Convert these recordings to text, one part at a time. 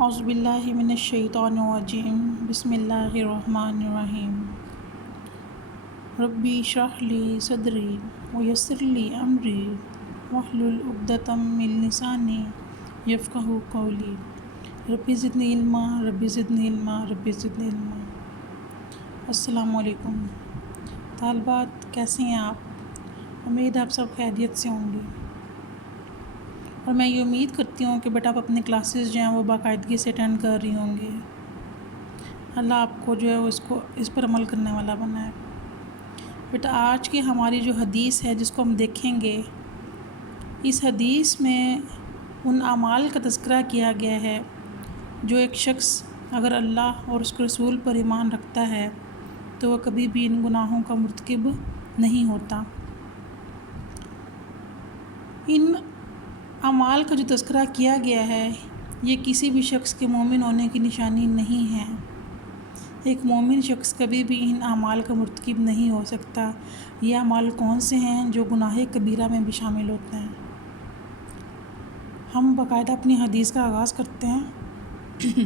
اعوذ باللہ من الشیطان الرجیم بسم اللہ الرحمن الرحیم ربی اشرح لی صدری ویسر لی امری واحلل عقدۃ من لسانی یفقہوا قولی ربی زدنی علما ربی زدنی علما ربی زدنی علما۔ السلام علیکم طالبات، کیسے ہیں آپ؟ امید آپ سب خیریت سے ہوں گی، اور میں یہ امید کرتی ہوں کہ بیٹا آپ اپنی کلاسز جو ہیں وہ باقاعدگی سے اٹینڈ کر رہی ہوں گی۔ اللہ آپ کو جو ہے وہ اس پر عمل کرنے والا بنائے۔ بیٹا آج کی ہماری جو حدیث ہے جس کو ہم دیکھیں گے، اس حدیث میں ان اعمال کا تذکرہ کیا گیا ہے جو ایک شخص اگر اللہ اور اس کے رسول پر ایمان رکھتا ہے تو وہ کبھی بھی ان گناہوں کا مرتکب نہیں ہوتا۔ ان اعمال کا جو تذکرہ کیا گیا ہے یہ کسی بھی شخص کے مومن ہونے کی نشانی نہیں ہے۔ ایک مومن شخص کبھی بھی ان اعمال کا مرتکب نہیں ہو سکتا۔ یہ اعمال کون سے ہیں؟ جو گناہ کبیرہ میں بھی شامل ہوتے ہیں۔ ہم باقاعدہ اپنی حدیث کا آغاز کرتے ہیں۔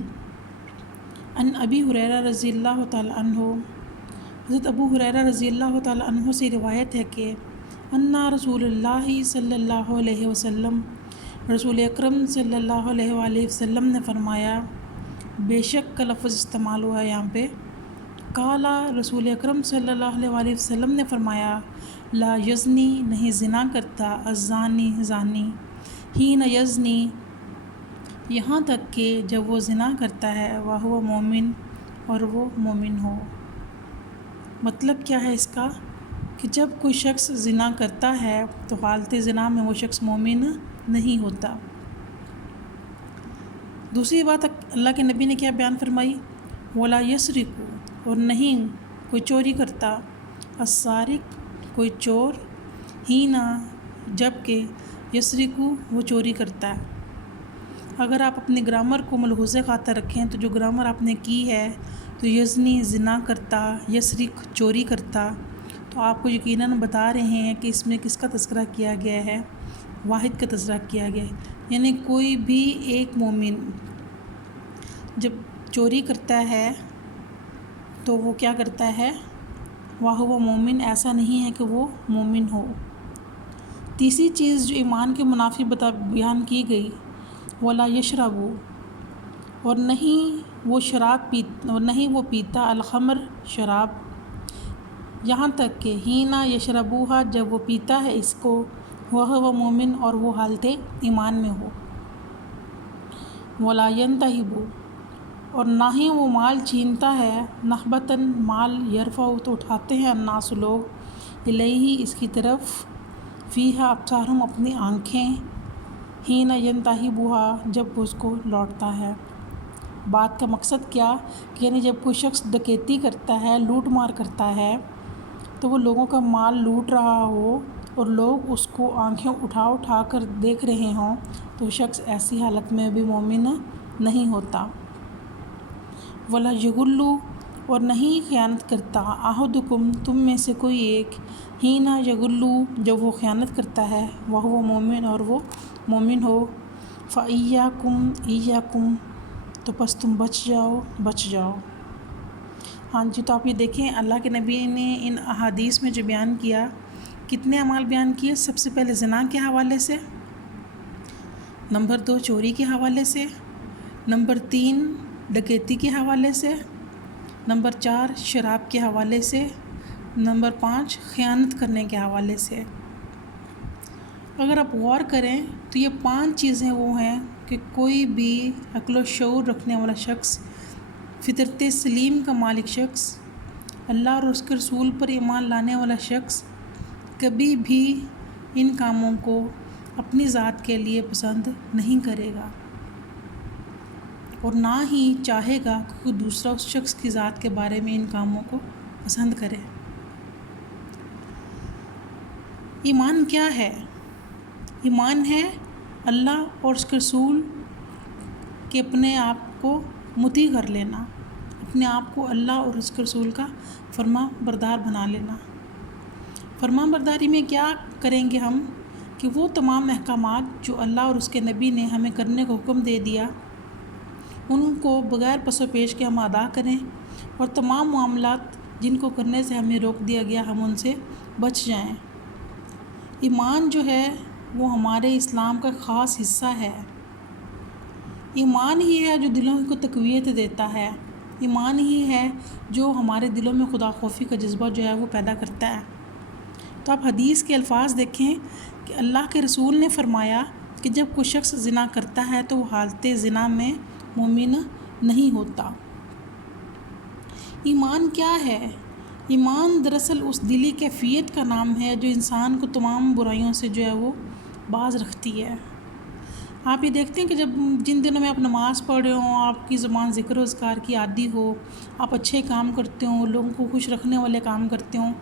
ان ابی ہریرہ رضی اللہ تعالی عنہ، حضرت ابو ہریرہ رضی اللہ تعالی عنہ سے روایت ہے کہ انا رسول اللہ صلی اللہ علیہ وسلم، رسول اکرم صلی اللہ علیہ وآلہ وسلم نے فرمایا، بے شک کا لفظ استعمال ہوا ہے یہاں پہ، قالا، رسول اکرم صلی اللہ علیہ وآلہ وسلم نے فرمایا، لا یزنی، نہیں زنا کرتا، الزانی، زانی، ہین یزنی، یہاں تک کہ جب وہ زنا کرتا ہے، وہو مومن، اور وہ مومن ہو۔ مطلب کیا ہے اس کا؟ کہ جب کوئی شخص زنا کرتا ہے تو حالت زنا میں وہ شخص مومن نہیں ہوتا۔ دوسری بات اللہ کے نبی نے کیا بیان فرمائی؟ ولا یسرق، اور نہیں کوئی چوری کرتا، السارق، کوئی چور، ہینا، جب کہ یسرق، وہ چوری کرتا ہے۔ اگر آپ اپنی گرامر کو ملحوظ خاطر رکھیں تو جو گرامر آپ نے کی ہے تو یزنی زنا کرتا، یسرق چوری کرتا، تو آپ کو یقیناً بتا رہے ہیں کہ اس میں کس کا تذکرہ کیا گیا ہے؟ واحد کا تذکرہ کیا گیا ہے۔ یعنی کوئی بھی ایک مومن جب چوری کرتا ہے تو وہ کیا کرتا ہے؟ وہ مومن، ایسا نہیں ہے کہ وہ مومن ہو۔ تیسری چیز جو ایمان کے منافی بیان کی گئی، ولا یشرب، اور نہیں وہ پیتا الخمر، شراب، یہاں تک کہ ہینا یشربوہا، جب وہ پیتا ہے اس کو، وہ مومن، اور وہ حالت ایمان میں ہو۔ ولا ینتہب، اور نہ ہی وہ مال چھینتا ہے، نہبتاً، مال، یرفع، تو اٹھاتے ہیں الناس، لوگ، الیہ، اس کی طرف، فیہا ابصارہم، اپنی آنکھیں، ہینا ینتہبوہا، جب وہ اس کو لوٹتا ہے۔ بات کا مقصد کیا؟ کہ یعنی جب کوئی شخص ڈکیتی کرتا ہے، لوٹ مار کرتا ہے، تو وہ لوگوں کا مال لوٹ رہا ہو اور لوگ اس کو آنکھیں اٹھا کر دیکھ رہے ہوں تو شخص ایسی حالت میں بھی مومن نہیں ہوتا۔ ولا یغل، اور نہیں خیانت کرتا، احدکم، تم میں سے کوئی ایک، ہینا یغل، جب وہ خیانت کرتا ہے، وہ مومن، اور وہ مومن ہو، فایاکم، ایاکم، تو پس تم بچ جاؤ۔ ہاں جی، تو آپ یہ دیکھیں اللہ کے نبی نے ان احادیث میں جو بیان کیا، کتنے اعمال بیان کیے؟ سب سے پہلے زنا کے حوالے سے، نمبر 2 چوری کے حوالے سے، نمبر 3 ڈکیتی کے حوالے سے، نمبر 4 شراب کے حوالے سے، نمبر 5 خیانت کرنے کے حوالے سے۔ اگر آپ غور کریں تو یہ 5 چیزیں وہ ہیں کہ کوئی بھی عقل و شعور رکھنے والا شخص، فطرت سلیم کا مالک شخص، اللہ اور اس کے رسول پر ایمان لانے والا شخص کبھی بھی ان کاموں کو اپنی ذات کے لیے پسند نہیں کرے گا، اور نہ ہی چاہے گا کہ کوئی دوسرا اس شخص کی ذات کے بارے میں ان کاموں کو پسند کرے۔ ایمان کیا ہے؟ ایمان ہے اللہ اور اس کے رسول کے اپنے آپ کو مطیع کر لینا، اپنے آپ کو اللہ اور اس کے رسول کا فرما بردار بنا لینا۔ فرما برداری میں کیا کریں گے ہم؟ کہ وہ تمام احکامات جو اللہ اور اس کے نبی نے ہمیں کرنے کا حکم دے دیا ان کو بغیر پس و پیش کے ہم ادا کریں، اور تمام معاملات جن کو کرنے سے ہمیں روک دیا گیا ہم ان سے بچ جائیں۔ ایمان جو ہے وہ ہمارے اسلام کا خاص حصہ ہے۔ ایمان ہی ہے جو دلوں کو تقویت دیتا ہے، ایمان ہی ہے جو ہمارے دلوں میں خدا خوفی کا جذبہ جو ہے وہ پیدا کرتا ہے۔ تو آپ حدیث کے الفاظ دیکھیں کہ اللہ کے رسول نے فرمایا کہ جب کوئی شخص زنا کرتا ہے تو وہ حالت زنا میں مومن نہیں ہوتا۔ ایمان کیا ہے؟ ایمان دراصل اس دلی کیفیت کا نام ہے جو انسان کو تمام برائیوں سے جو ہے وہ باز رکھتی ہے۔ آپ یہ دیکھتے ہیں کہ جن دنوں میں آپ نماز پڑھ رہے ہوں، آپ کی زبان ذکر و اذکار کی عادی ہو، آپ اچھے کام کرتے ہوں، لوگوں کو خوش رکھنے والے کام کرتے ہوں،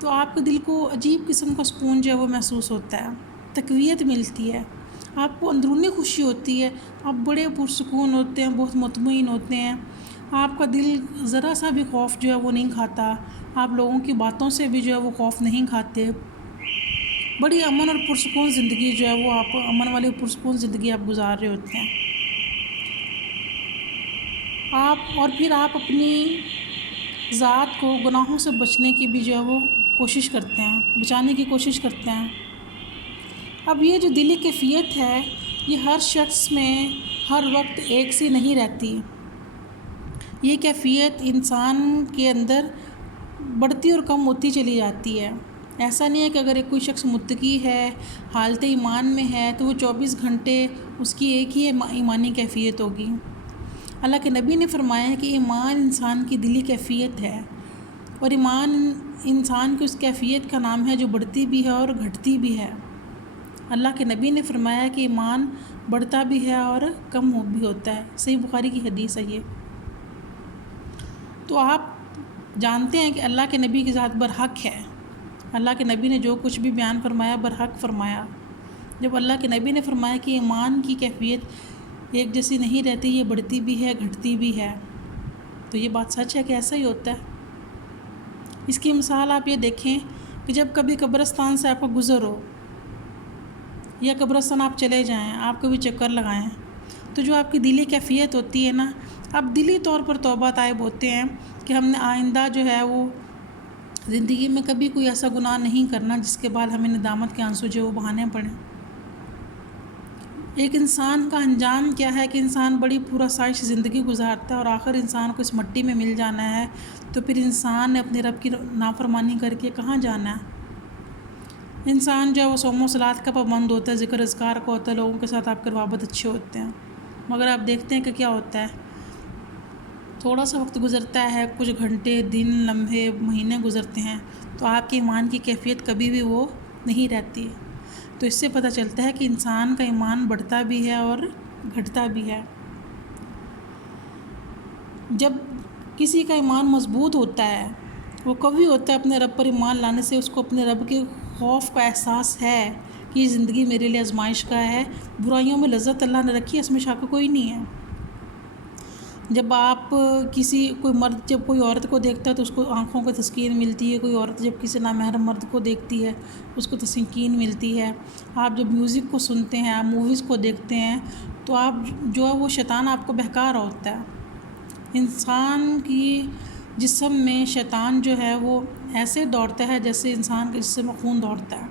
تو آپ کے دل کو عجیب قسم کا سکون جو ہے وہ محسوس ہوتا ہے، تقویت ملتی ہے، آپ کو اندرونی خوشی ہوتی ہے، آپ بڑے پرسکون ہوتے ہیں، بہت مطمئن ہوتے ہیں، آپ کا دل ذرا سا بھی خوف جو ہے وہ نہیں کھاتا، آپ لوگوں کی باتوں سے بھی جو ہے وہ خوف نہیں کھاتے، بڑی امن اور پرسکون زندگی جو ہے وہ آپ امن والی پرسکون زندگی آپ گزار رہے ہوتے ہیں۔ پھر آپ اپنی ذات کو گناہوں سے بچنے کی بھی جو ہے وہ کوشش کرتے ہیں، بچانے کی کوشش کرتے ہیں۔ اب یہ جو دلی کیفیت ہے یہ ہر شخص میں ہر وقت ایک سی نہیں رہتی، یہ کیفیت انسان کے اندر بڑھتی اور کم ہوتی چلی جاتی ہے۔ ایسا نہیں ہے کہ اگر کوئی شخص متقی ہے، حالت ایمان میں ہے، تو وہ 24 گھنٹے اس کی ایک ہی ایمانی کیفیت ہوگی۔ اللہ کے نبی نے فرمایا ہے کہ ایمان انسان کی دلی کیفیت ہے، اور ایمان انسان کی اس کیفیت کا نام ہے جو بڑھتی بھی ہے اور گھٹتی بھی ہے۔ اللہ کے نبی نے فرمایا ہے کہ ایمان بڑھتا بھی ہے اور کم بھی ہوتا ہے، صحیح بخاری کی حدیث ہے یہ۔ تو آپ جانتے ہیں کہ اللہ کے نبی کی ذات برحق ہے، اللہ کے نبی نے جو کچھ بھی بیان فرمایا برحق فرمایا۔ جب اللہ کے نبی نے فرمایا کہ ایمان کی کیفیت ایک جیسی نہیں رہتی، یہ بڑھتی بھی ہے گھٹتی بھی ہے، تو یہ بات سچ ہے کہ ایسا ہی ہوتا ہے۔ اس کی مثال آپ یہ دیکھیں کہ جب کبھی قبرستان سے آپ کو گزر ہو، یا قبرستان آپ چلے جائیں، آپ کبھی چکر لگائیں، تو جو آپ کی دلی کیفیت ہوتی ہے نا، آپ دلی طور پر توبہ طائب ہوتے ہیں کہ ہم نے آئندہ جو ہے وہ زندگی میں کبھی کوئی ایسا گناہ نہیں کرنا جس کے بعد ہمیں ندامت کے آنسو جو وہ بہانے پڑیں۔ ایک انسان کا انجام کیا ہے کہ انسان بڑی پورا سائش زندگی گزارتا ہے، اور آخر انسان کو اس مٹی میں مل جانا ہے، تو پھر انسان نے اپنے رب کی نافرمانی کر کے کہاں جانا ہے؟ انسان جو ہے وہ صوم و صلات کا پابند ہوتا ہے، ذکر اذکار کا ہوتا ہے، لوگوں کے ساتھ آپ کے روابط اچھے ہوتے ہیں، مگر آپ دیکھتے ہیں کہ کیا ہوتا ہے، تھوڑا سا وقت گزرتا ہے، کچھ گھنٹے، دن، لمحے، مہینے گزرتے ہیں، تو آپ کے ایمان کی کیفیت کبھی بھی وہ نہیں رہتی۔ تو اس سے پتہ چلتا ہے کہ انسان کا ایمان بڑھتا بھی ہے اور گھٹتا بھی ہے۔ جب کسی کا ایمان مضبوط ہوتا ہے، وہ قوی ہوتا ہے اپنے رب پر ایمان لانے سے، اس کو اپنے رب کے خوف کا احساس ہے کہ یہ زندگی میرے لیے آزمائش کا ہے، برائیوں میں لذت اللہ نے رکھی ہے، اس میں شک کوئی نہیں ہے۔ جب آپ کوئی مرد جب کوئی عورت کو دیکھتا ہے تو اس کو آنکھوں کو تسکین ملتی ہے، کوئی عورت جب کسی نامحرم مرد کو دیکھتی ہے اس کو تسکین ملتی ہے، آپ جب میوزک کو سنتے ہیں، آپ موویز کو دیکھتے ہیں، تو آپ جو ہے وہ شیطان آپ کو بہکا رہا ہوتا ہے۔ انسان کی جسم میں شیطان جو ہے وہ ایسے دوڑتا ہے جیسے انسان کے جسم میں خون دوڑتا ہے،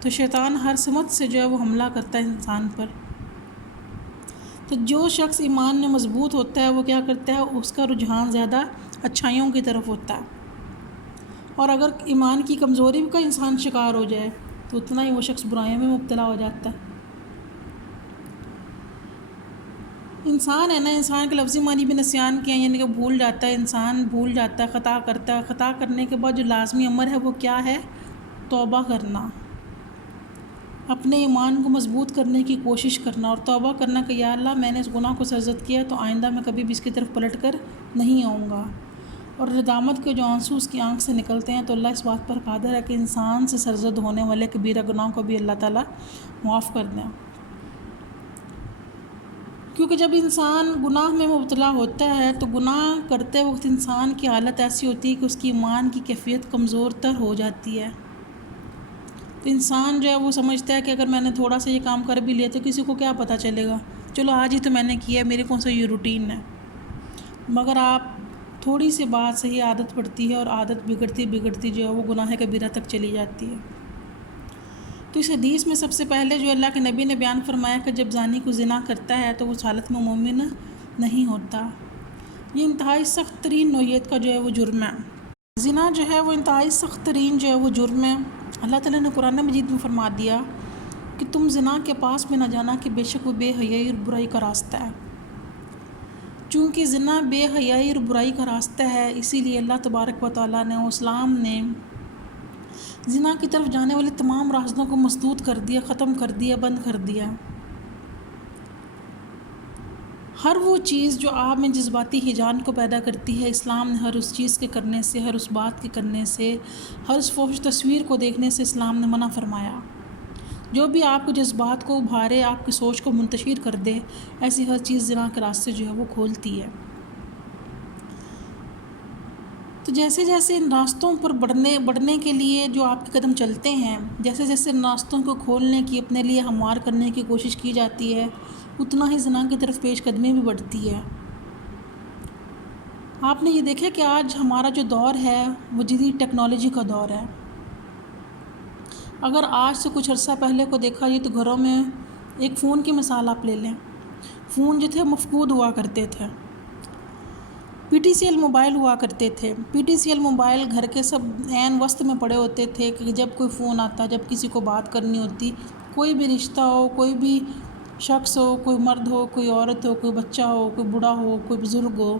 تو شیطان ہر سمت سے جو ہے وہ حملہ کرتا ہے انسان پر۔ تو جو شخص ایمان میں مضبوط ہوتا ہے وہ کیا کرتا ہے، اس کا رجحان زیادہ اچھائیوں کی طرف ہوتا ہے، اور اگر ایمان کی کمزوری کا انسان شکار ہو جائے تو اتنا ہی وہ شخص برائیوں میں مبتلا ہو جاتا ہے۔ انسان ہے نا، انسان کے لفظی معنی بھی نسیان کے ہیں، یعنی کہ بھول جاتا ہے، انسان بھول جاتا ہے، خطا کرتا ہے، خطا کرنے کے بعد جو لازمی امر ہے وہ کیا ہے، توبہ کرنا، اپنے ایمان کو مضبوط کرنے کی کوشش کرنا، اور توبہ کرنا کہ یا اللہ میں نے اس گناہ کو سرزد کیا تو آئندہ میں کبھی بھی اس کی طرف پلٹ کر نہیں آؤں گا، اور ندامت کے جو آنسو اس کی آنکھ سے نکلتے ہیں تو اللہ اس بات پر قادر ہے کہ انسان سے سرزد ہونے والے کبیرہ گناہ کو بھی اللہ تعالیٰ معاف کر دیں۔ کیونکہ جب انسان گناہ میں مبتلا ہوتا ہے تو گناہ کرتے وقت انسان کی حالت ایسی ہوتی ہے کہ اس کی ایمان کی کیفیت کمزور تر ہو جاتی ہے، تو انسان جو ہے وہ سمجھتا ہے کہ اگر میں نے تھوڑا سا یہ کام کر بھی لیا تو کسی کو کیا پتہ چلے گا، چلو آج ہی تو میں نے کیا ہے، میرے کون سا یہ روٹین ہے. مگر آپ تھوڑی سی بات صحیح عادت پڑتی ہے اور عادت بگڑتی بگڑتی جو ہے وہ گناہ کبیرہ تک چلی جاتی ہے. تو اس حدیث میں سب سے پہلے جو اللہ کے نبی نے بیان فرمایا کہ جب زانی کو زنا کرتا ہے تو وہ اس حالت میں مومن نہیں ہوتا. یہ انتہائی سخت ترین نوعیت کا جو ہے وہ جرم ہے. زنا جو ہے وہ انتہائی سخت ترین جو ہے وہ جرم ہے. اللہ تعالیٰ نے قرآن مجید میں فرما دیا کہ تم زنا کے پاس میں نہ جانا کہ بے شک وہ بے حیائی اور برائی کا راستہ ہے. چونکہ زنا بے حیائی اور برائی کا راستہ ہے، اسی لیے اللہ تبارک و تعالیٰ نے اسلام نے زنا کی طرف جانے والے تمام راستوں کو مسدود کر دیا، ختم کر دیا، بند کر دیا. ہر وہ چیز جو آپ میں جذباتی ہیجان کو پیدا کرتی ہے، اسلام نے ہر اس چیز کے کرنے سے، ہر اس بات کے کرنے سے، ہر اس فحش تصویر کو دیکھنے سے اسلام نے منع فرمایا. جو بھی آپ کو جذبات کو ابھارے، آپ کی سوچ کو منتشر کر دے، ایسی ہر چیز زنا کے راستے جو ہے وہ کھولتی ہے. تو جیسے جیسے ان راستوں پر بڑھنے کے لیے جو آپ کے قدم چلتے ہیں، جیسے جیسے ان راستوں کو کھولنے کی، اپنے لیے ہموار کرنے کی کوشش کی جاتی ہے، اتنا ہی زنا کی طرف پیش قدمی بھی بڑھتی ہے. آپ نے یہ دیکھا کہ آج ہمارا جو دور ہے وہ جدید ٹیکنالوجی کا دور ہے. اگر آج سے کچھ عرصہ پہلے کو دیکھا یہ تو گھروں میں ایک فون کی مثال آپ لے لیں. فون جو تھے مفقود ہوا کرتے تھے. P T C L mobile ہوا کرتے تھے. P T C L mobile گھر کے سب عین وسط میں پڑے ہوتے تھے کہ جب کوئی فون آتا، جب کسی کو بات کرنی ہوتی، کوئی بھی رشتہ ہو، کوئی بھی شخص ہو، کوئی مرد ہو، کوئی عورت ہو، کوئی بچہ ہو، کوئی بوڑھا ہو، کوئی بزرگ ہو،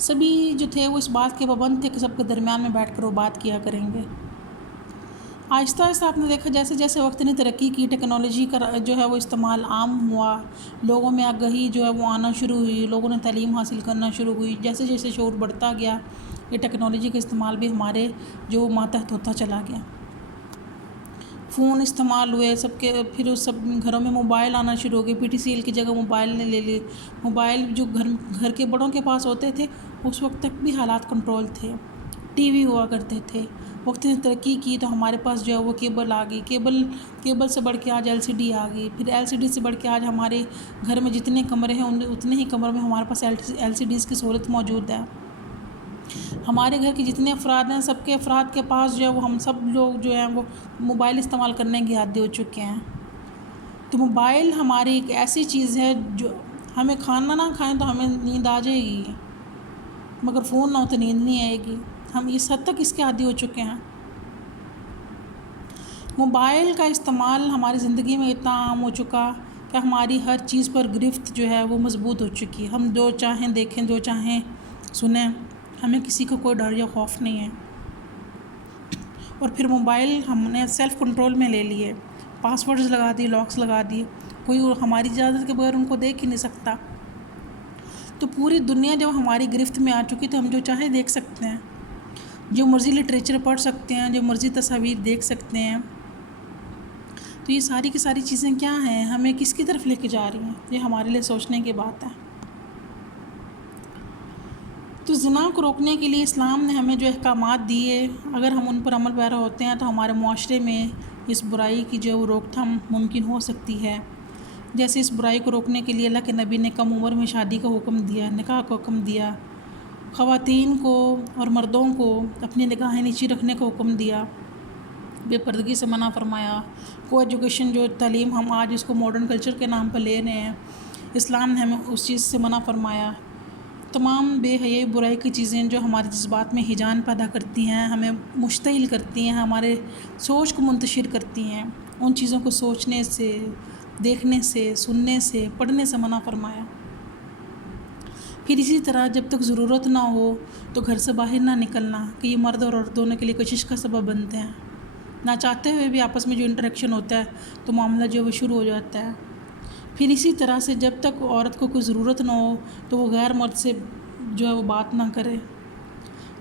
سبھی جو تھے وہ اس بات کے پابند تھے کہ سب کے درمیان میں بیٹھ کر وہ بات کیا کریں گے. آہستہ آہستہ آپ نے دیکھا جیسے جیسے وقت نے ترقی کی، ٹیکنالوجی کا جو ہے وہ استعمال عام ہوا، لوگوں میں آگہی جو ہے وہ آنا شروع ہوئی، لوگوں نے تعلیم حاصل کرنا شروع ہوئی. جیسے جیسے شعور بڑھتا گیا، یہ ٹیکنالوجی کا استعمال بھی ہمارے جو ماتحت ہوتا چلا گیا. فون استعمال ہوئے سب کے، پھر اس سب گھروں میں موبائل آنا شروع ہو گئے. پی ٹی سی ایل کی جگہ موبائل نے لے لی. موبائل جو گھر کے بڑوں کے پاس ہوتے تھے اس وقت تک بھی حالات کنٹرول تھے. ٹی وی ہوا کرتے تھے. وقت نے ترقی کی تو ہمارے پاس جو ہے وہ کیبل آ گئی. کیبل سے بڑھ کے آج ایل سی ڈی آ گئی. پھر ایل سی ڈی سے بڑھ کے آج ہمارے گھر میں جتنے کمرے ہیں اتنے ہی کمروں میں ہمارے پاس ایل سی ڈیز کی سہولت موجود ہے. ہمارے گھر کے جتنے افراد ہیں، سب کے افراد کے پاس جو ہے وہ ہم سب لوگ جو ہیں وہ موبائل استعمال کرنے کے عادی ہو چکے ہیں. تو موبائل ہماری ایک ایسی چیز ہے جو ہمیں کھانا نہ کھائیں تو ہمیں نیند آ جائے گی، مگر فون نہ ہو تو نیند نہیں آئے گی. ہم اس حد تک اس کے عادی ہو چکے ہیں. موبائل کا استعمال ہماری زندگی میں اتنا عام ہو چکا کہ ہماری ہر چیز پر گرفت جو ہے وہ مضبوط ہو چکی ہے. ہم جو چاہیں دیکھیں، جو چاہیں سنیں، ہمیں کسی کا کوئی ڈر یا خوف نہیں ہے. اور پھر موبائل ہم نے سیلف کنٹرول میں لے لیے، پاس ورڈز لگا دی، لاکس لگا دی، کوئی ہماری اجازت کے بغیر ان کو دیکھ ہی نہیں سکتا. تو پوری دنیا جب ہماری گرفت میں آ چکی تو ہم جو چاہیں دیکھ سکتے ہیں، جو مرضی لٹریچر پڑھ سکتے ہیں، جو مرضی تصاویر دیکھ سکتے ہیں. تو یہ ساری کی ساری چیزیں کیا ہیں، ہمیں کس کی طرف لے کے جا رہی ہیں، یہ ہمارے لیے سوچنے کی بات ہے. تو زنا کو روکنے کے لیے اسلام نے ہمیں جو احکامات دیے، اگر ہم ان پر عمل پیرا ہوتے ہیں تو ہمارے معاشرے میں اس برائی کی جو روک تھام ممکن ہو سکتی ہے. جیسے اس برائی کو روکنے کے لیے اللہ کے نبی نے کم عمر میں شادی کا حکم دیا، نکاح کا حکم دیا، خواتین کو اور مردوں کو اپنی نگاہیں نیچی رکھنے کا حکم دیا، بے پردگی سے منع فرمایا. کو ایجوکیشن جو تعلیم ہم آج اس کو ماڈرن کلچر کے نام پر لے رہے ہیں، اسلام نے ہمیں اس چیز سے منع فرمایا. تمام بے حیائی برائی کی چیزیں جو ہمارے جذبات میں ہیجان پیدا کرتی ہیں، ہمیں مشتعل کرتی ہیں، ہمارے سوچ کو منتشر کرتی ہیں، ان چیزوں کو سوچنے سے، دیکھنے سے، سننے سے، پڑھنے سے منع فرمایا. پھر اسی طرح جب تک ضرورت نہ ہو تو گھر سے باہر نہ نکلنا، کہ یہ مرد اور عورت دونوں کے لیے کشش کا سبب بنتے ہیں. نہ چاہتے ہوئے بھی آپس میں جو انٹریکشن ہوتا ہے تو معاملہ جو ہے وہ شروع ہو جاتا ہے. پھر اسی طرح سے جب تک عورت کو کوئی ضرورت نہ ہو تو وہ غیر مرد سے جو ہے وہ بات نہ کرے.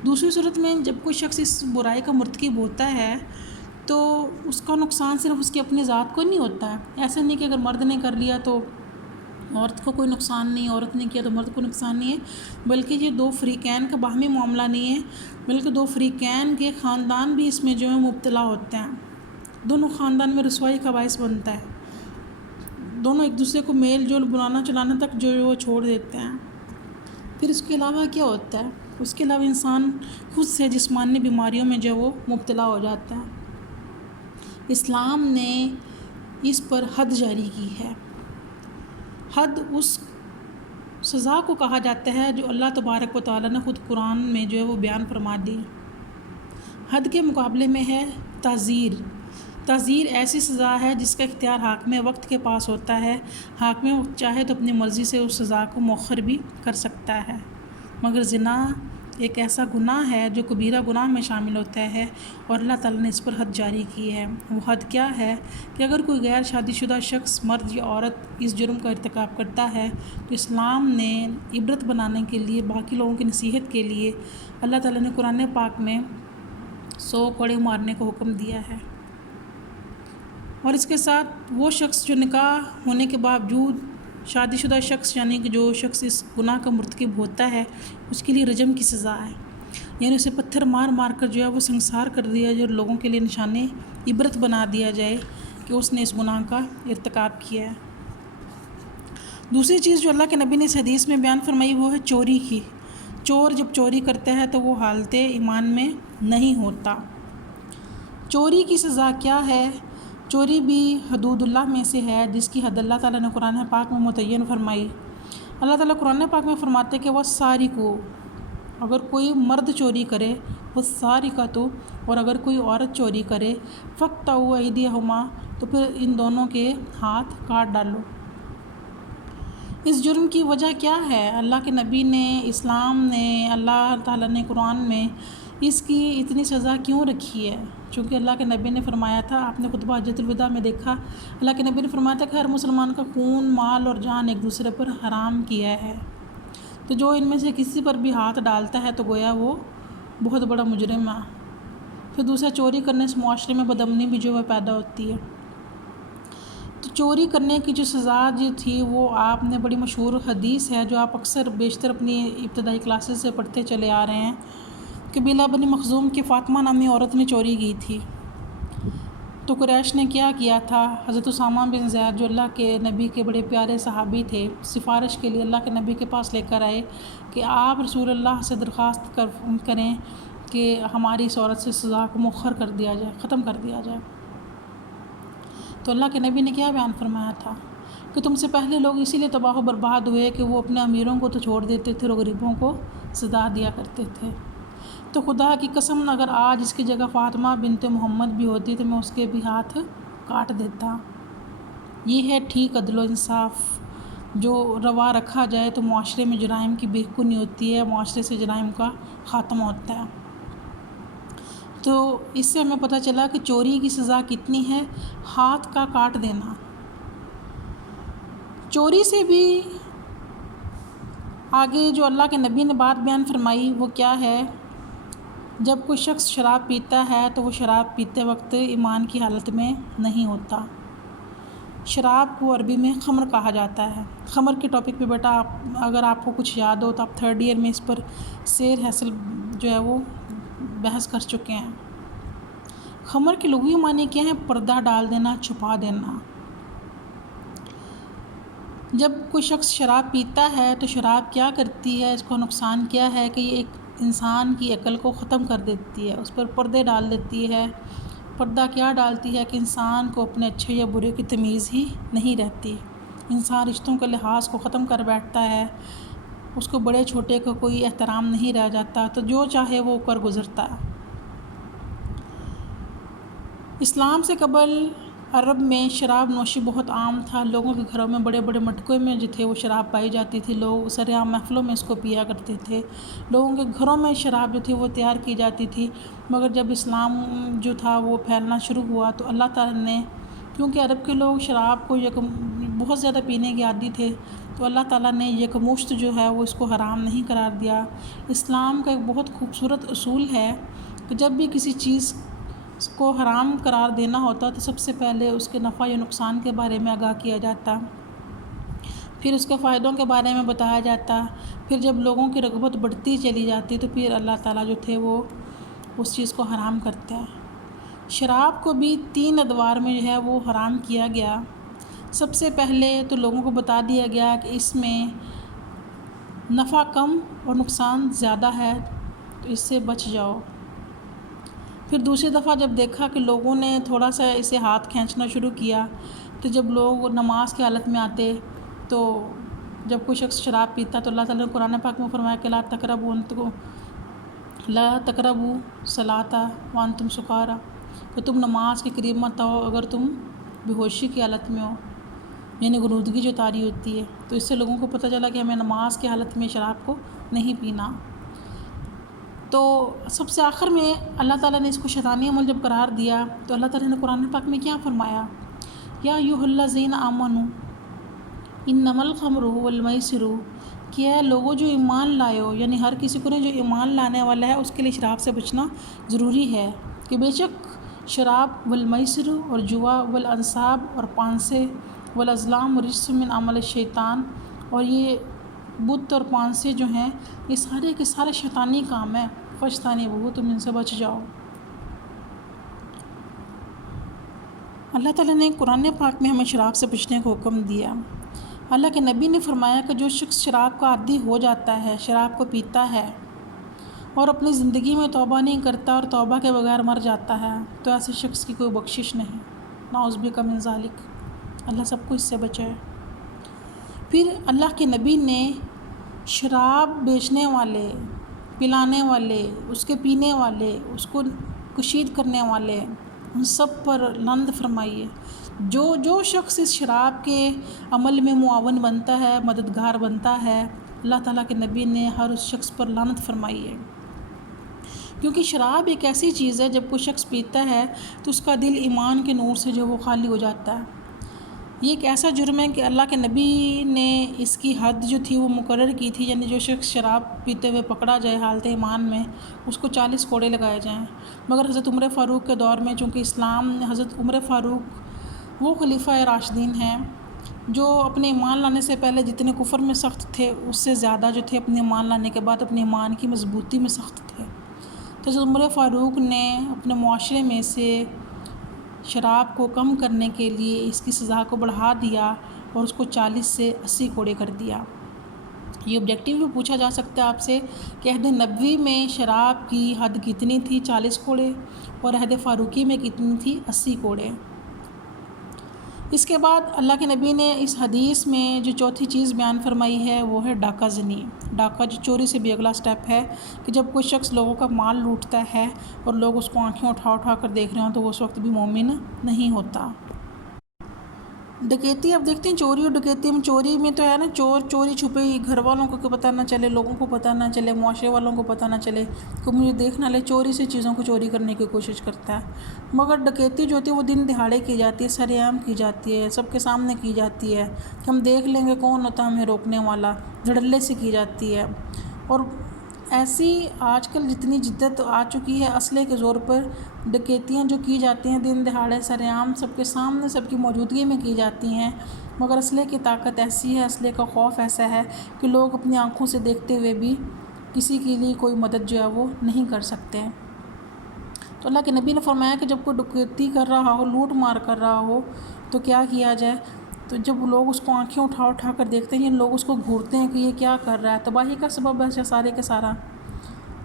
دوسری صورت میں جب کوئی شخص اس برائی کا مرتکب ہوتا ہے تو اس کا نقصان صرف اس کی اپنی ذات کو نہیں ہوتا ہے. ایسا نہیں کہ اگر مرد نے کر لیا تو عورت کو کوئی نقصان نہیں، عورت نے کیا تو مرد کو نقصان نہیں ہے، بلکہ یہ دو فریقین کا باہمی معاملہ نہیں ہے، بلکہ دو فریقین کے خاندان بھی اس میں جو ہے مبتلا ہوتے ہیں. دونوں خاندان میں رسوائی کا باعث بنتا ہے. دونوں ایک دوسرے کو میل جول بلانا چلانا تک جو وہ چھوڑ دیتے ہیں۔ پھر اس کے علاوہ کیا ہوتا ہے؟ اس کے علاوہ انسان خود سے جسمانی بیماریوں میں جو وہ مبتلا ہو جاتا ہے۔ اسلام نے اس پر حد جاری کی ہے۔ حد اس سزا کو کہا جاتا ہے جو اللہ تبارک و تعالیٰ نے خود قرآن میں جو ہے وہ بیان فرما دی۔ حد کے مقابلے میں ہے تعزیر۔ تعزیر ایسی سزا ہے جس کا اختیار حاکم وقت کے پاس ہوتا ہے۔ حاکم وقت چاہے تو اپنی مرضی سے اس سزا کو مؤخر بھی کر سکتا ہے، مگر زنا ایک ایسا گناہ ہے جو کبیرہ گناہ میں شامل ہوتا ہے اور اللہ تعالیٰ نے اس پر حد جاری کی ہے۔ وہ حد کیا ہے کہ اگر کوئی غیر شادی شدہ شخص مرد یا عورت اس جرم کا ارتکاب کرتا ہے تو اسلام نے عبرت بنانے کے لیے، باقی لوگوں کی نصیحت کے لیے اللہ تعالیٰ نے قرآن پاک میں 100 کوڑے مارنے کو حکم دیا ہے۔ اور اس کے ساتھ وہ شخص جو نکاح ہونے کے باوجود شادی شدہ شخص، یعنی کہ جو شخص اس گناہ کا مرتکب ہوتا ہے، اس کے لیے رجم کی سزا ہے، یعنی اسے پتھر مار مار کر جو ہے وہ سنسار کر دیا جائے اور لوگوں کے لیے نشان عبرت بنا دیا جائے کہ اس نے اس گناہ کا ارتکاب کیا ہے۔ دوسری چیز جو اللہ کے نبی نے اس حدیث میں بیان فرمائی وہ ہے چوری کی۔ چور جب چوری کرتا ہے تو وہ حالت ایمان میں نہیں ہوتا۔ چوری کی سزا کیا ہے؟ چوری بھی حدود اللہ میں سے ہے جس کی حد اللہ تعالیٰ نے قرآن پاک میں متعین فرمائی۔ اللہ تعالیٰ قرآن پاک میں فرماتے کہ وہ سارقو، اگر کوئی مرد چوری کرے، وہ سارقۃ، اور اگر کوئی عورت چوری کرے، فاقطعوا ایدیہما، تو پھر ان دونوں کے ہاتھ کاٹ ڈالو۔ اس جرم کی وجہ کیا ہے؟ اللہ کے نبی نے، اسلام نے، اللہ تعالیٰ نے قرآن میں اس کی اتنی سزا کیوں رکھی ہے؟ چونکہ اللہ کے نبی نے فرمایا تھا، آپ نے خطبہ حجۃ الوداع میں دیکھا، اللہ کے نبی نے فرمایا تھا کہ ہر مسلمان کا خون، مال اور جان ایک دوسرے پر حرام کیا ہے، تو جو ان میں سے کسی پر بھی ہاتھ ڈالتا ہے تو گویا وہ بہت بڑا مجرم ہے۔ پھر دوسرا، چوری کرنے سے معاشرے میں بدامنی بھی جو ہے پیدا ہوتی ہے۔ تو چوری کرنے کی جو سزا جو تھی وہ آپ نے بڑی مشہور حدیث ہے جو آپ اکثر بیشتر اپنی ابتدائی کلاسز سے پڑھتے چلے آ رہے ہیں، قبیلہ بنی مخزوم کی فاطمہ نامی عورت نے چوری کی تھی۔ تو قریش نے کیا تھا؟ حضرت اسامہ بن زید جو اللہ کے نبی کے بڑے پیارے صحابی تھے، سفارش کے لیے اللہ کے نبی کے پاس لے کر آئے کہ آپ رسول اللہ سے درخواست کریں کہ ہماری اس عورت سے سزا کو مؤخر کر دیا جائے، ختم کر دیا جائے۔ تو اللہ کے نبی نے کیا بیان فرمایا تھا کہ تم سے پہلے لوگ اسی لیے تباہ و برباد ہوئے کہ وہ اپنے امیروں کو تو چھوڑ دیتے تھے اور غریبوں کو سزا دیا کرتے تھے۔ تو خدا کی قسم اگر آج اس کی جگہ فاطمہ بنت محمد بھی ہوتی تو میں اس کے بھی ہاتھ کاٹ دیتا۔ یہ ہے ٹھیک عدل و انصاف جو روا رکھا جائے تو معاشرے میں جرائم کی بحکونی ہوتی ہے، معاشرے سے جرائم کا خاتمہ ہوتا ہے۔ تو اس سے ہمیں پتہ چلا کہ چوری کی سزا کتنی ہے، ہاتھ کا کاٹ دینا۔ چوری سے بھی آگے جو اللہ کے نبی نے بات بیان فرمائی وہ کیا ہے؟ جب کوئی شخص شراب پیتا ہے تو وہ شراب پیتے وقت ایمان کی حالت میں نہیں ہوتا۔ شراب کو عربی میں خمر کہا جاتا ہے۔ خمر کے ٹاپک پہ بیٹا اگر آپ کو کچھ یاد ہو تو آپ 3rd ایئر میں اس پر سیر حاصل جو ہے وہ بحث کر چکے ہیں۔ خمر کے لغوی معنی کیا ہے؟ پردہ ڈال دینا، چھپا دینا۔ جب کوئی شخص شراب پیتا ہے تو شراب کیا کرتی ہے، اس کو نقصان کیا ہے کہ یہ ایک انسان کی عقل کو ختم کر دیتی ہے، اس پر پردے ڈال دیتی ہے۔ پردہ کیا ڈالتی ہے کہ انسان کو اپنے اچھے یا برے کی تمیز ہی نہیں رہتی، انسان رشتوں کے لحاظ کو ختم کر بیٹھتا ہے، اس کو بڑے چھوٹے کا کوئی احترام نہیں رہ جاتا، تو جو چاہے وہ کر گزرتا ہے۔ اسلام سے قبل عرب میں شراب نوشی بہت عام تھا، لوگوں کے گھروں میں بڑے بڑے مٹکوں میں جو تھے وہ شراب پائی جاتی تھی، لوگ سرعام محفلوں میں اس کو پیا کرتے تھے، لوگوں کے گھروں میں شراب جو تھی وہ تیار کی جاتی تھی۔ مگر جب اسلام جو تھا وہ پھیلنا شروع ہوا تو اللہ تعالیٰ نے، کیونکہ عرب کے لوگ شراب کو بہت زیادہ پینے کے عادی تھے، تو اللہ تعالیٰ نے یکمشت جو ہے وہ اس کو حرام نہیں قرار دیا۔ اسلام کا ایک بہت خوبصورت اصول ہے کہ جب بھی کسی چیز کو حرام قرار دینا ہوتا تو سب سے پہلے اس کے نفع یا نقصان کے بارے میں آگاہ کیا جاتا، پھر اس کے فائدوں کے بارے میں بتایا جاتا، پھر جب لوگوں کی رغبت بڑھتی چلی جاتی تو پھر اللہ تعالیٰ جو تھے وہ اس چیز کو حرام کرتے ہیں۔ شراب کو بھی 3 ادوار میں جو ہے وہ حرام کیا گیا۔ سب سے پہلے تو لوگوں کو بتا دیا گیا کہ اس میں نفع کم اور نقصان زیادہ ہے، تو اس سے بچ جاؤ۔ پھر دوسری دفعہ جب دیکھا کہ لوگوں نے تھوڑا سا اسے ہاتھ کھینچنا شروع کیا، تو جب لوگ نماز کی حالت میں آتے، تو جب کوئی شخص شراب پیتا تو اللہ تعالیٰ نے قرآن پاک میں فرمایا کہ لا تقربوا الصلاۃ وانتم سکارا، کہ تم نماز کے قریب مت آؤ اگر تم بے ہوشی کی حالت میں ہو، یعنی غنودگی جو طاری ہوتی ہے۔ تو اس سے لوگوں کو پتہ چلا کہ ہمیں نماز کی حالت میں شراب کو نہیں پینا۔ تو سب سے آخر میں اللہ تعالیٰ نے اس کو شیطانی عمل جب قرار دیا، تو اللہ تعالیٰ نے قرآن پاک میں کیا فرمایا؟ یا ایھا الذین آمنوا انما الخمر والمیسر، کہ اے لوگوں جو ایمان لائے ہو، یعنی ہر کسی کو جو ایمان لانے والا ہے اس کے لیے شراب سے بچنا ضروری ہے، کہ بے شک شراب والمیسر اور جوا والانصاب اور پانسے والازلام رجس من عمل الشیطان، اور یہ بت اور پانسے جو ہیں یہ سارے کے سارے شیطانی کام ہیں، فاجتنبوہ، تم ان سے بچ جاؤ۔ اللہ تعالیٰ نے قرآن پاک میں ہمیں شراب سے بچنے کو حکم دیا۔ اللہ کے نبی نے فرمایا کہ جو شخص شراب کا عادی ہو جاتا ہے، شراب کو پیتا ہے اور اپنی زندگی میں توبہ نہیں کرتا اور توبہ کے بغیر مر جاتا ہے، تو ایسے شخص کی کوئی بخشش نہیں۔ نعوذ بک من ذالک، اللہ سب کو اس سے بچائے۔ پھر اللہ کے نبی نے شراب بیچنے والے، پلانے والے، اس کے پینے والے، اس کو کشید کرنے والے، ان سب پر لعنت فرمائی ہے۔ جو شخص اس شراب کے عمل میں معاون بنتا ہے، مددگار بنتا ہے، اللہ تعالیٰ کے نبی نے ہر اس شخص پر لعنت فرمائی ہے، کیونکہ شراب ایک ایسی چیز ہے جب کوئی شخص پیتا ہے تو اس کا دل ایمان کے نور سے جو وہ خالی ہو جاتا ہے۔ یہ ایک ایسا جرم ہے کہ اللہ کے نبی نے اس کی حد جو تھی وہ مقرر کی تھی، یعنی جو شخص شراب پیتے ہوئے پکڑا جائے حالت ایمان میں، اس کو 40 کوڑے لگائے جائیں۔ مگر حضرت عمر فاروق کے دور میں، چونکہ اسلام حضرت عمر فاروق وہ خلیفہ راشدین ہیں جو اپنے ایمان لانے سے پہلے جتنے کفر میں سخت تھے، اس سے زیادہ جو تھے اپنے ایمان لانے کے بعد اپنے ایمان کی مضبوطی میں سخت تھے۔ تو حضرت عمر فاروق نے اپنے معاشرے میں سے شراب کو کم کرنے کے لیے اس کی سزا کو بڑھا دیا اور اس کو 40 سے 80 کوڑے کر دیا۔ یہ آبجیکٹیو بھی پوچھا جا سکتا ہے آپ سے کہ عہد نبوی میں شراب کی حد کتنی تھی؟ 40 کوڑے، اور عہد فاروقی میں کتنی تھی؟ 80 کوڑے۔ اس کے بعد اللہ کے نبی نے اس حدیث میں جو چوتھی چیز بیان فرمائی ہے وہ ہے ڈاکہ زنی۔ ڈاکہ جو چوری سے بھی اگلا سٹیپ ہے، کہ جب کوئی شخص لوگوں کا مال لوٹتا ہے اور لوگ اس کو آنکھیں اٹھا اٹھا کر دیکھ رہے ہوں تو وہ اس وقت بھی مومن نہیں ہوتا۔ ڈکیتی، اب دیکھتے ہیں چوری اور ڈکیتی میں، چوری میں تو ہے نا، چوری چھپے ہی، گھر والوں کو پتہ نہ چلے، لوگوں کو پتہ نہ چلے، معاشرے والوں کو پتہ نہ چلے، کوئی مجھے دیکھ نہ لے، چوری سے چیزوں کو چوری کرنے کی کوشش کرتا ہے۔ مگر ڈکیتی جو ہوتی ہے وہ دن دہاڑے کی جاتی ہے، سر عام کی جاتی ہے، سب کے سامنے کی جاتی ہے، کہ ہم دیکھ لیں گے کون ہوتا ہے ہمیں روکنے والا، دھڑلے سے کی جاتی ہے۔ اور ایسی آج کل جتنی جدت آ چکی ہے، اسلحے کے زور پر ڈکیتیاں جو کی جاتی ہیں دن دہاڑے سر عام سب کے سامنے سب کی موجودگی میں کی جاتی ہیں، مگر اسلحے کی طاقت ایسی ہے، اسلحے کا خوف ایسا ہے کہ لوگ اپنی آنکھوں سے دیکھتے ہوئے بھی کسی کے لیے کوئی مدد جو ہے وہ نہیں کر سکتے۔ تو اللہ کے نبی نے فرمایا کہ جب کوئی ڈکیتی کر رہا ہو، لوٹ مار کر رہا ہو، تو کیا کیا جائے؟ تو جب لوگ اس کو آنکھیں اٹھا اٹھا کر دیکھتے ہیں، لوگ اس کو گھورتے ہیں کہ یہ کیا کر رہا ہے، تباہی کا سبب ہے سارے کے سارا،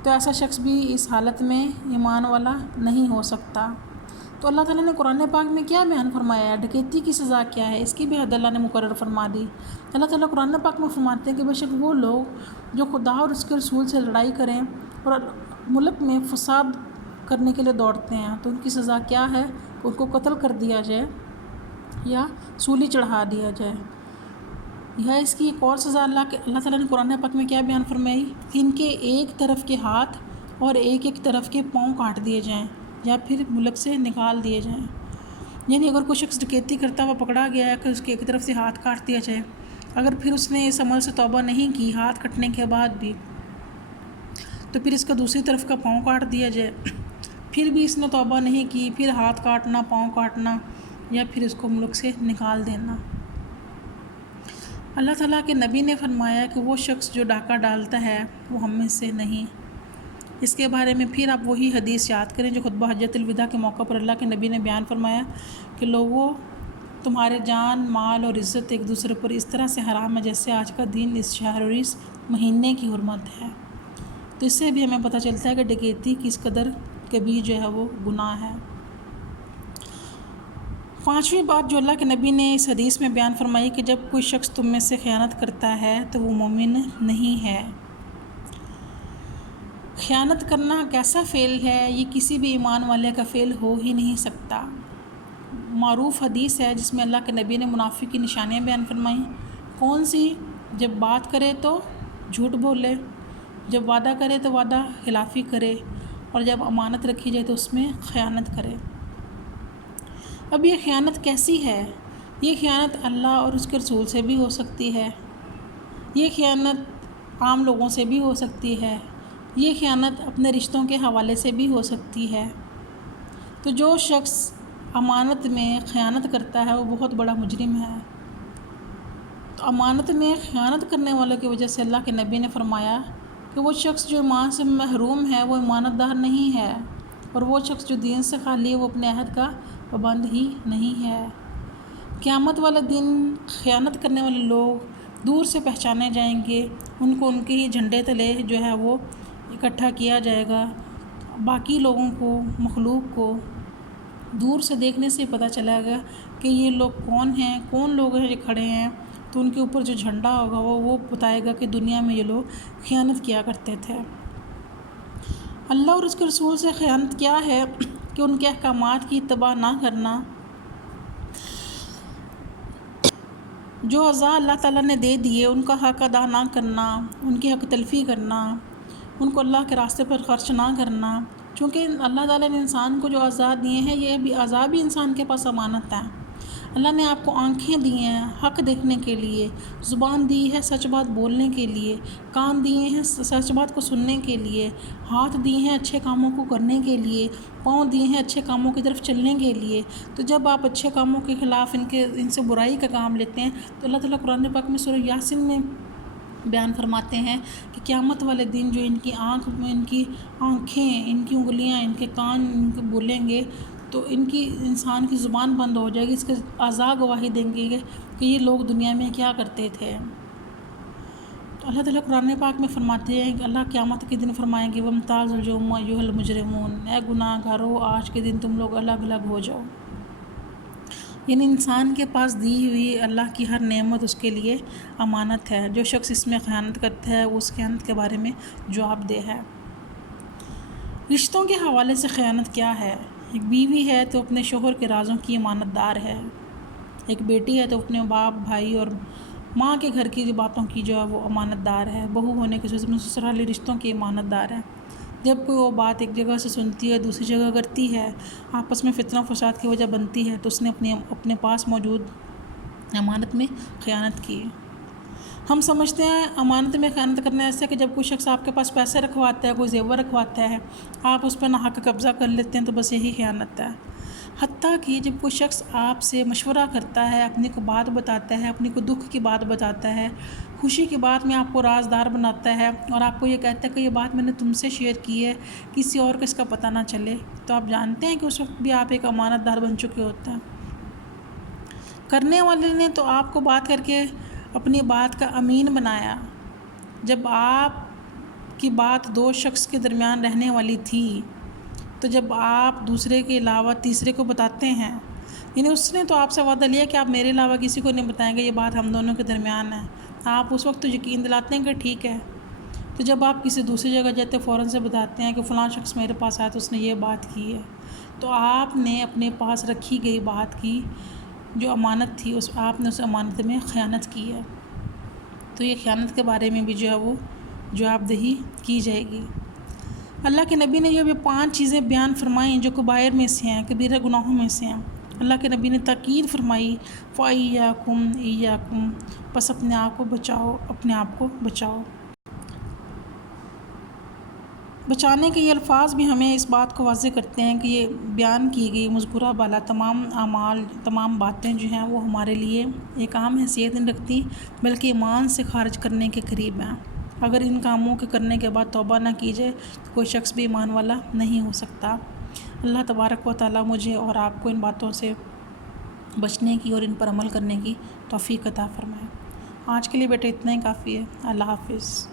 تو ایسا شخص بھی اس حالت میں ایمان والا نہیں ہو سکتا۔ تو اللہ تعالیٰ نے قرآن پاک میں کیا بیان فرمایا ہے؟ ڈکیتی کی سزا کیا ہے؟ اس کی بھی حد اللہ نے مقرر فرما دی۔ اللہ تعالیٰ قرآن پاک میں فرماتے ہیں کہ بے شک وہ لوگ جو خدا اور اس کے رسول سے لڑائی کریں اور ملک میں فساد کرنے کے لیے دوڑتے ہیں، تو ان کی سزا کیا ہے؟ ان کو قتل کر دیا جائے یا سولی چڑھا دیا جائے، یا اس کی ایک اور سزا اللہ تعالیٰ نے قرآن پاک میں کیا بیان فرمائی کہ ان کے ایک طرف کے ہاتھ اور ایک طرف کے پاؤں کاٹ دیے جائیں یا پھر ملک سے نکال دیے جائیں۔ یعنی اگر کوئی شخص ڈکیتی کرتا ہوا پکڑا گیا ہے کہ اس کے ایک طرف سے ہاتھ کاٹ دیا جائے، اگر پھر اس نے اس عمل سے توبہ نہیں کی ہاتھ کٹنے کے بعد بھی، تو پھر اس کا دوسری طرف کا پاؤں کاٹ دیا جائے، پھر بھی اس نے توبہ نہیں کی، پھر ہاتھ کاٹنا، پاؤں کاٹنا، یا پھر اس کو ملک سے نکال دینا۔ اللہ تعالیٰ کے نبی نے فرمایا کہ وہ شخص جو ڈاکہ ڈالتا ہے وہ ہم میں سے نہیں۔ اس کے بارے میں پھر آپ وہی حدیث یاد کریں جو خطبہ حجۃ الوداع کے موقع پر اللہ کے نبی نے بیان فرمایا کہ لوگوں تمہارے جان، مال اور عزت ایک دوسرے پر اس طرح سے حرام ہے جیسے آج کا دن اس شہر اور اس مہینے کی حرمت ہے۔ تو اس سے بھی ہمیں پتہ چلتا ہے کہ ڈکیتی کس قدر کبیر جو ہے وہ گناہ ہے۔ پانچویں بات جو اللہ کے نبی نے اس حدیث میں بیان فرمائی کہ جب کوئی شخص تم میں سے خیانت کرتا ہے تو وہ مومن نہیں ہے۔ خیانت کرنا کیسا فعل ہے؟ یہ کسی بھی ایمان والے کا فعل ہو ہی نہیں سکتا۔ معروف حدیث ہے جس میں اللہ کے نبی نے منافق کی نشانیاں بیان فرمائیں۔ کون سی؟ جب بات کرے تو جھوٹ بولے، جب وعدہ کرے تو وعدہ خلافی کرے، اور جب امانت رکھی جائے تو اس میں خیانت کرے۔ اب یہ خیانت کیسی ہے؟ یہ خیانت اللہ اور اس کے رسول سے بھی ہو سکتی ہے، یہ خیانت عام لوگوں سے بھی ہو سکتی ہے، یہ خیانت اپنے رشتوں کے حوالے سے بھی ہو سکتی ہے۔ تو جو شخص امانت میں خیانت کرتا ہے وہ بہت بڑا مجرم ہے۔ تو امانت میں خیانت کرنے والوں کی وجہ سے اللہ کے نبی نے فرمایا کہ وہ شخص جو ایمان سے محروم ہے وہ ایمانت دار نہیں ہے، اور وہ شخص جو دین سے خالی ہے وہ اپنے عہد کا پابند ہی نہیں ہے۔ قیامت والے دن خیانت کرنے والے لوگ دور سے پہچانے جائیں گے، ان کو ان کے ہی جھنڈے تلے جو ہے وہ اکٹھا کیا جائے گا۔ باقی لوگوں کو، مخلوق کو دور سے دیکھنے سے پتہ چلا گا کہ یہ لوگ کون ہیں، کون لوگ ہیں جو کھڑے ہیں، تو ان کے اوپر جو جھنڈا ہوگا وہ بتائے گا کہ دنیا میں یہ لوگ خیانت کیا کرتے تھے۔ اللہ اور اس کے رسول سے خیانت کیا ہے کہ ان کے احکامات کی اتباع نہ کرنا، جو اعضاء اللہ تعالیٰ نے دے دیے ان کا حق ادا نہ کرنا، ان کی حق تلفی کرنا، ان کو اللہ کے راستے پر خرچ نہ کرنا، چونکہ اللہ تعالیٰ نے انسان کو جو اعضاء دیے ہیں یہ بھی اعضاء بھی انسان کے پاس امانت ہے۔ اللہ نے آپ کو آنکھیں دی ہیں حق دیکھنے کے لیے، زبان دی ہے سچ بات بولنے کے لیے، کان دیے ہیں سچ بات کو سننے کے لیے، ہاتھ دیے ہیں اچھے کاموں کو کرنے کے لیے، پاؤں دیے ہیں اچھے کاموں کی طرف چلنے کے لیے۔ تو جب آپ اچھے کاموں کے خلاف ان سے برائی کا کام لیتے ہیں تو اللہ تعالیٰ قرآن پاک میں سورہ یاسین میں بیان فرماتے ہیں کہ قیامت والے دن جو ان کی آنکھیں، ان کی انگلیاں، ان کے کان ان کے بولیں گے تو ان کی انسان کی زبان بند ہو جائے گی، اس کے اعضاء گواہی دیں گے کہ یہ لوگ دنیا میں کیا کرتے تھے۔ تو اللہ تعالیٰ قرآن پاک میں فرماتے ہیں کہ اللہ قیامت کے دن فرمائیں گے وَامْتَازُوا الْيَوْمَ أَيُّهَا الْمُجْرِمُونَ، اے گناہ گارو آج کے دن تم لوگ الگ الگ ہو جاؤ۔ یعنی انسان کے پاس دی ہوئی اللہ کی ہر نعمت اس کے لیے امانت ہے، جو شخص اس میں خیانت کرتا ہے وہ اس خیانت کے بارے میں جواب دہ ہے۔ رشتوں کے حوالے سے خیانت کیا ہے؟ ایک بیوی ہے تو اپنے شوہر کے رازوں کی امانت دار ہے، ایک بیٹی ہے تو اپنے باپ، بھائی اور ماں کے گھر کی باتوں کی جو ہے وہ امانت دار ہے، بہو ہونے کے صورت میں سسرالی رشتوں کی امانت دار ہے۔ جب کوئی وہ بات ایک جگہ سے سنتی ہے دوسری جگہ کرتی ہے، آپس میں فتنہ فساد کی وجہ بنتی ہے، تو اس نے اپنے پاس موجود امانت میں خیانت کی۔ ہم سمجھتے ہیں امانت میں خیانت کرنا ایسا کہ جب کوئی شخص آپ کے پاس پیسے رکھواتا ہے، کوئی زیور رکھواتا ہے، آپ اس پر ناحق قبضہ کر لیتے ہیں تو بس یہی خیانت ہے۔ حتیٰ کہ جب کوئی شخص آپ سے مشورہ کرتا ہے، اپنی کو بات بتاتا ہے، اپنی کو دکھ کی بات بتاتا ہے، خوشی کی بات میں آپ کو رازدار بناتا ہے اور آپ کو یہ کہتا ہے کہ یہ بات میں نے تم سے شیئر کی ہے، کسی اور کو اس کا پتہ نہ چلے، تو آپ جانتے ہیں کہ اس وقت بھی آپ ایک امانت دار بن چکے ہوتے ہیں۔ کرنے والے نے تو آپ کو بات کر کے اپنی بات کا امین بنایا۔ جب آپ کی بات دو شخص کے درمیان رہنے والی تھی تو جب آپ دوسرے کے علاوہ تیسرے کو بتاتے ہیں، یعنی اس نے تو آپ سے وعدہ لیا کہ آپ میرے علاوہ کسی کو نہیں بتائیں گے، یہ بات ہم دونوں کے درمیان ہے، آپ اس وقت تو یقین دلاتے ہیں کہ ٹھیک ہے۔ تو جب آپ کسی دوسری جگہ جاتے فوراً سے بتاتے ہیں کہ فلاں شخص میرے پاس آیا تو اس نے یہ بات کی ہے، تو آپ نے اپنے پاس رکھی گئی بات کی جو امانت تھی آپ نے اس امانت میں خیانت کی ہے، تو یہ خیانت کے بارے میں بھی جو ہے وہ جواب دہی کی جائے گی۔ اللہ کے نبی نے یہ 5 چیزیں بیان فرمائیں جو کبائر میں سے ہیں، کبیرہ گناہوں میں سے ہیں۔ اللہ کے نبی نے تاکید فرمائی فَإِيَّاكُمْ إِيَّاكُمْ، بس اپنے آپ کو بچاؤ، اپنے آپ کو بچاؤ۔ بچانے کے یہ الفاظ بھی ہمیں اس بات کو واضح کرتے ہیں کہ یہ بیان کی گئی مذکورہ بالا تمام اعمال، تمام باتیں جو ہیں وہ ہمارے لیے ایک عام حیثیت نہیں رکھتی بلکہ ایمان سے خارج کرنے کے قریب ہیں۔ اگر ان کاموں کے کرنے کے بعد توبہ نہ کی جائے تو کوئی شخص بھی ایمان والا نہیں ہو سکتا۔ اللہ تبارک و تعالیٰ مجھے اور آپ کو ان باتوں سے بچنے کی اور ان پر عمل کرنے کی توفیق عطا فرمائے۔ آج کے لیے بیٹے اتنا ہی کافی ہے۔ اللہ حافظ۔